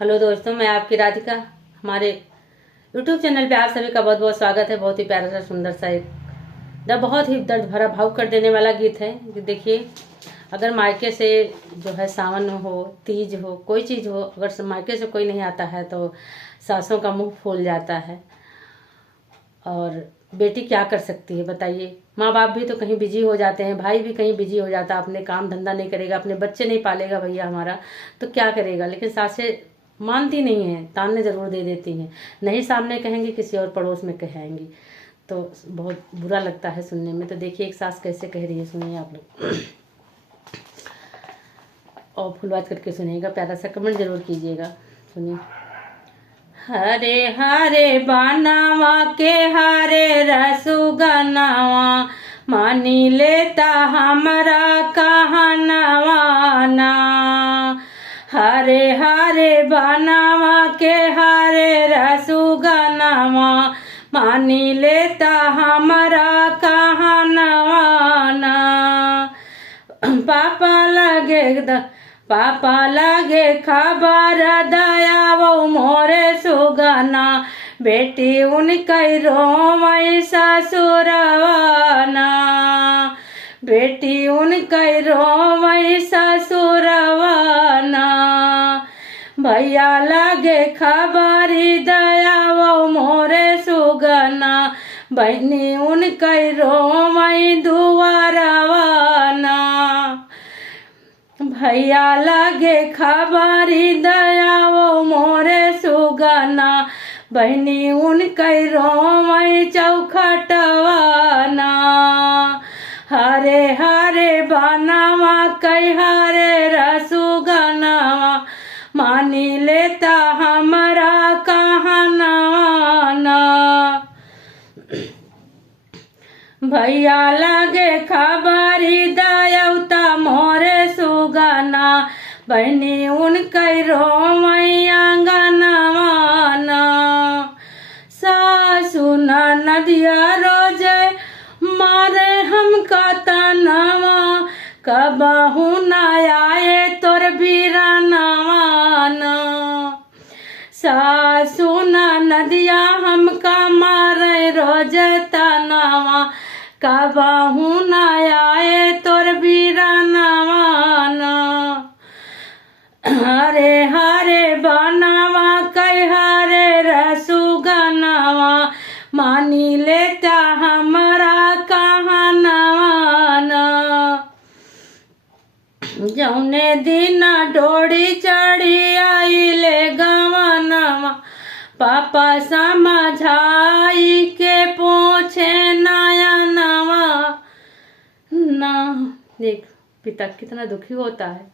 Hello दोस्तों, मैं आपकी राधिका। हमारे YouTube चैनल पे आप सभी का बहुत बहुत स्वागत है। बहुत ही प्यारा सा सुंदर सा एक बहुत ही दर्द भरा भावुक कर देने वाला गीत है। देखिए, अगर मायके से जो है सावन हो, तीज हो, कोई चीज़ हो, अगर मायके से कोई नहीं आता है तो सासों का मुंह फूल जाता है। और बेटी क्या कर सकती है बताइए। माँ बाप भी तो कहीं बिजी हो जाते हैं, भाई भी कहीं बिजी हो जाता है, अपने काम धंधा नहीं करेगा, अपने बच्चे नहीं पालेगा भैया हमारा, तो क्या करेगा। लेकिन सासें मानती नहीं है, ताने जरूर दे देती हैं। नहीं सामने कहेंगी, किसी और पड़ोस में कहेंगी, तो बहुत बुरा लगता है सुनने में। तो देखिए एक सास कैसे कह रही है, सुनिए आप लोग। और फुल आवाज करके सुनिएगा, प्यारा सा कमेंट जरूर कीजिएगा। सुनिए। हरे हरे बानावा के हरे रसुगनावा, मानी लेता हमारा कहनावा ना। हरे हरे बानावा के हरे रसुगनावा, मानी लेता हमारा कहनावा ना। पापा लगे खबर दया वो मोरे सुगना, बेटी उनकी रोमई ससुरवाना। बेटी उनकी रोमई ससुरवाना। भैया लगे खबरी दया वो मोरे सुगना, बहनी उनकी रोमई दुआरवाना। भैया लगे खबरी दया वो मोरे सुगना, बहनी उनकी रोमई चौखटवाना। हरे हरे बानावा कई हरे रसुगनावा, मानी लेता हमारा कहनावा। भैया लगे खबरी दयौता मोरे सुगना, बहनी उनकी रोमई आंगनवाना। सासु नदिया रोज मारे हमका तनवा, कबहू न आए तोर बीरानवाना। सासु नदिया हमका मारे रोज तनवा, कबहू न आए तोर बीरानवाना। हरे हरे बनावा कई हरे रसुगनावा, मानी लेता हमारा कहनावा। जौने दिन डोरी चढ़ी आइले गवनवा, पापा समझाई के पूछे नयनवा ना। देख पिता कितना दुखी होता है।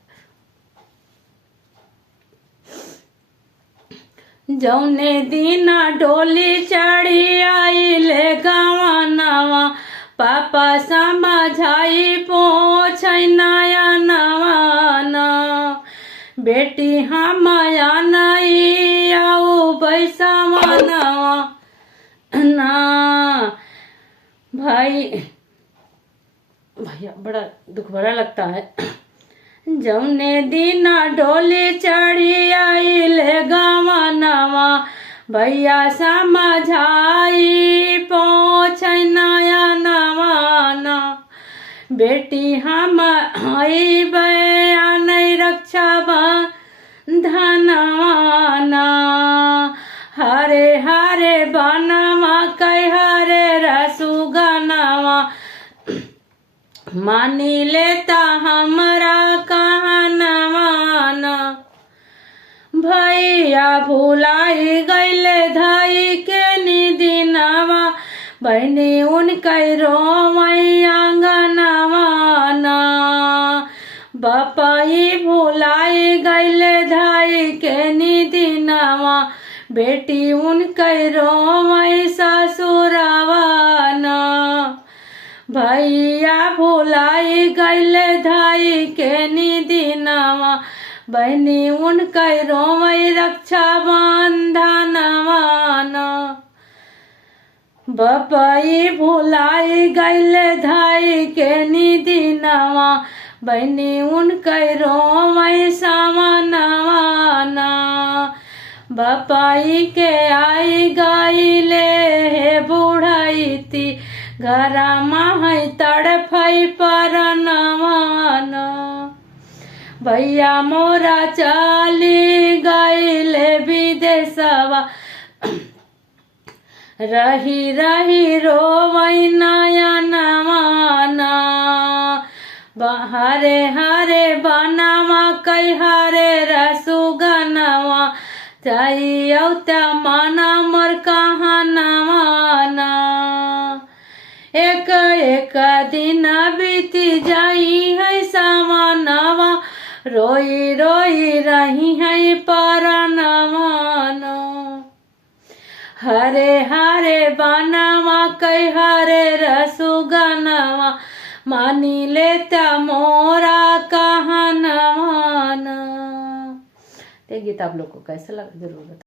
जौने दिन डोली चढ़ी आइले गवनवा, पापा समझाई पूछे नयनवा ना। बेटी हम नहीं आओ बैसवनवा ना। भैया बड़ा दुख भरा लगता है। जौने दिन डोली चढ़ी आइले गवनवा, भैया समझाई पूछे नयनवा ना। बेटी हम आई बयान रक्षा बंधनवा ना। हरे हरे बनवा कई हरे रसुगनावा, मानी लेता हमारा कहनावा ना। भैया भुलाई गईले धाई के निदिनवा, बहनी उनकी रोमई आंगनवा ना। बापाई भुलाई गईले धाई के निदिनवा, बेटी उनकी रोमई ससुरवा ना। भैया भुलाई गईले धाई के निदिनवा, बहनी उनकी रोमई रक्षा बंधनवा ना। बापाई भुलाई गईले धाई के निदिनवा, बहनी उनकी रोमई सामनवा ना। बपाई के आई गईले हे बुढ़ाईती घरमा है तड़फई परनवन भैया मोरा चली गईले विदेशवा रही रही रोवई नयनवाना हरे हरे बनवा कई हरे रसुगनवा चाहिए माना मोर कहनवाना एक एक दिन बीती जाई है सामनवा रोई रोई रही है परनवाना हरे हरे बनवा कई हरे रसुगनवा मानी लेता मोरा कहनवाना। ये गीत आप लोग को कैसा लगा जरूर बताएं।